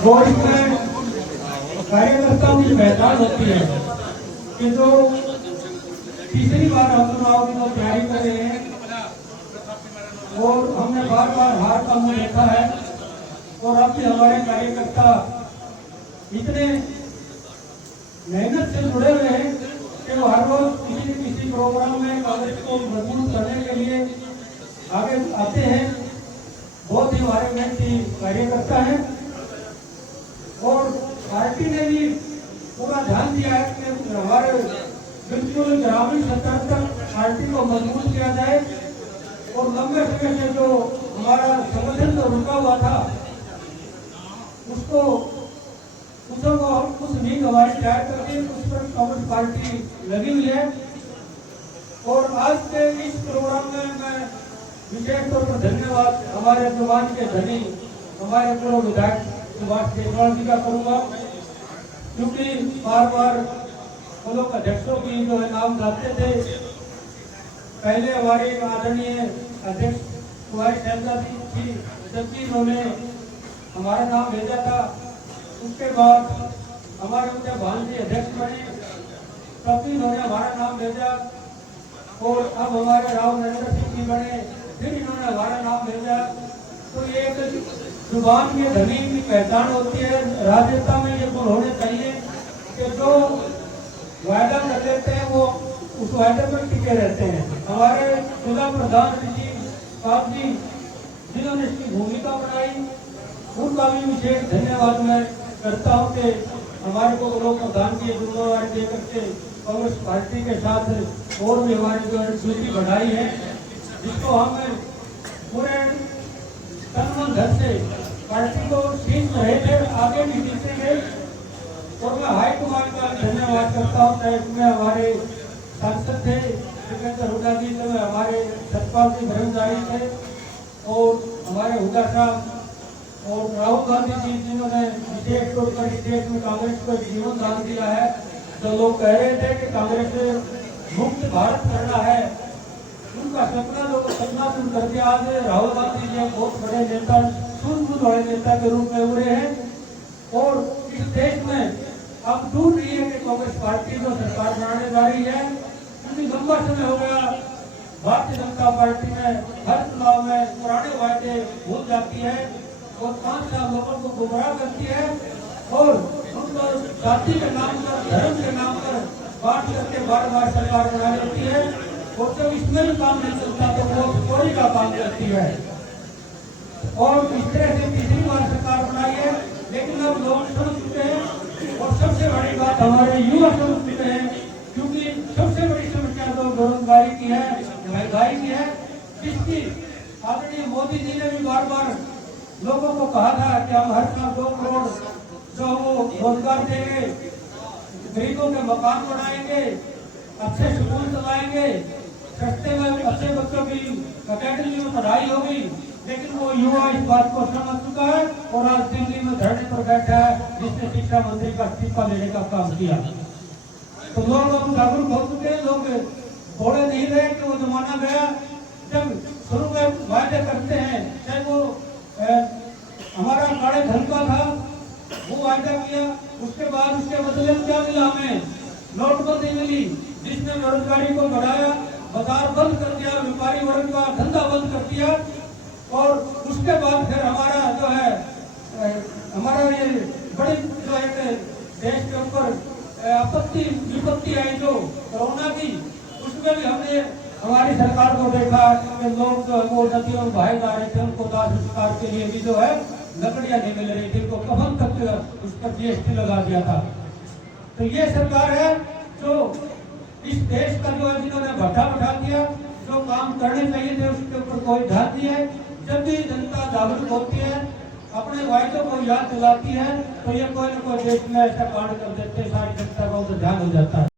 और इसमें कार्यकर्ताओं की पहचान होती है कि जो तीसरी बार हम चुनाव की तैयारी कर रहे हैं और हमने बार बार हार का मुंह देखा है और अब भी हमारे कार्यकर्ता इतने मेहनत से जुड़े हुए हैं कि वो हर रोज किसी न किसी प्रोग्राम में कांग्रेस को मजबूत करने के लिए आगे आते हैं। बहुत ही हमारे मेहनती कार्यकर्ता हैं और पार्टी ने भी पूरा ध्यान दिया है कि हमारे बिल्कुल ग्रामीण स्तर तक पार्टी को मजबूत किया जाए और लंबे समय से जो हमारा संगठन जो रुका हुआ था उसको कुछ नींद हमारी तैयार करके उस पर कांग्रेस पार्टी लगी हुई है। और आज के इस प्रोग्राम में मैं विशेष तौर पर धन्यवाद हमारे जुबान के धनी हमारे पूर्व विधायक सुभाष देशवाल जी का करूंगा, क्योंकि बार बार ब्लॉक अध्यक्षों की जो है नाम लाते थे। पहले हमारे आदरणीय अध्यक्ष सुभाष शहजाद जी थी, जबकि उन्होंने हमारा नाम भेजा था। उसके बाद हमारे उनके भांजी अध्यक्ष बने, तब भी उन्होंने हमारा नाम भेजा और अब हमारे राव नरेंद्र सिंह जी बने, फिर इन्होंने हमारा नाम भेजा। तो ये एक जुबान के धनी की पहचान होती है। राजनेता में ये गुण होने चाहिए कि जो वायदा कर लेते हैं वो उस वायदे पर टिके रहते हैं। हमारे जिला प्रधान जी साहब जी जिन्होंने इसकी भूमिका बनाई उनका भी विशेष धन्यवाद मैं करता हूँ कि हमारे को ब्लॉक प्रधान की जिम्मेवारी दे करके कांग्रेस पार्टी के साथ और भी हमारी जो ड्यूटी बढ़ाई है, जिसको हम पूरे तन मन धन से पार्टी को खींच रहे थे, आगे भी खींचेंगे। और मैं हाईकमान का धन्यवाद करता हूँ। इसमें हमारे सांसद थे सिकंदर हुड्डा जी, तो हमारे सतपाल जी ब्रह्मचारी थे और हमारे हुड्डा साहब और राहुल गांधी जी जिन्होंने विशेष तौर पर इस देश में कांग्रेस को जीवन दान दिया है। जो लोग कह रहे थे कि कांग्रेस से मुक्त भारत करना है, उनका सपना जो सपना सुन करके आज राहुल गांधी जी बहुत बड़े नेता सूझबूझ वाले नेता के रूप में उभरे हैं। और इस देश में अब दूर नहीं है कि कांग्रेस पार्टी जो सरकार बनाने जा रही है, क्योंकि लंबा समय हो गया भारतीय जनता पार्टी में हर चुनाव में पुराने वायदे भूल जाती है और 5 साल लोगों को गुमराह करती है और उनको जाति के नाम पर धर्म के नाम पर बात करके बार बार सरकार बना लेती है। और जब इसमें भी काम नहीं चलता तो वो चोरी का काम करती है और इस तरह से तीसरी बार सरकार बनाई है। लेकिन अब लोग समझ चुके हैं और सबसे बड़ी बात हमारे युवा समझ चुके हैं, क्योंकि सबसे बड़ी समस्या तो बेरोजगारी की है, महंगाई की है, जिसकी आदरणीय मोदी जी ने भी बार बार लोगों को कहा था कि हम हर साल 2 करोड़ जो वो रोजगार देंगे, गरीबों के मकान बनाएंगे, अच्छे स्कूल चलाएंगे, सस्ते में अच्छे बच्चों की अकेडमी में पढ़ाई होगी। लेकिन वो युवा इस बात को समझ चुका है और आज दिल्ली में धरने पर बैठा है, जिसने शिक्षा मंत्री का इस्तीफा लेने का काम किया। तो लोग अब जागरूक हो चुके हैं, लोग थोड़े नहीं रहे कि वो जमाना गया जब शुरू में वायदे करते हैं, चाहे वो हमारा काले धन का था वो वायदा किया, उसके बाद उसके बदले में क्या मिला? हमें नोटबंदी मिली, जिसने बेरोजगारी को बढ़ाया, बाजार बंद कर दिया, व्यापारी वर्ग का धंधा बंद कर दिया। और उसके बाद फिर हमारा जो है हमारा ये बड़ी जो है देश के ऊपर आपत्ति विपत्ति आई जो कोरोना की, उसमें भी हमने हमारी सरकार को देखा कि लोग जो वो नदियों में बहाए जा रहे थे, उनको दाह संस्कार के लिए भी जो है लकड़ियां नहीं मिल रही थी, उनको कफन तक उस पर GST लगा दिया था। तो ये सरकार है जो इस देश का जो है जिन्होंने भट्टा बैठा दिया, जो काम करने चाहिए थे उसके ऊपर कोई ध्यान नहीं है। जब भी जनता जागरूक होती है, अपने वायदों को याद दिलाती है, तो ये कोई न कोई देश में ऐसा कांड कर देते, सारी जनता का उधर ध्यान हो जाता है।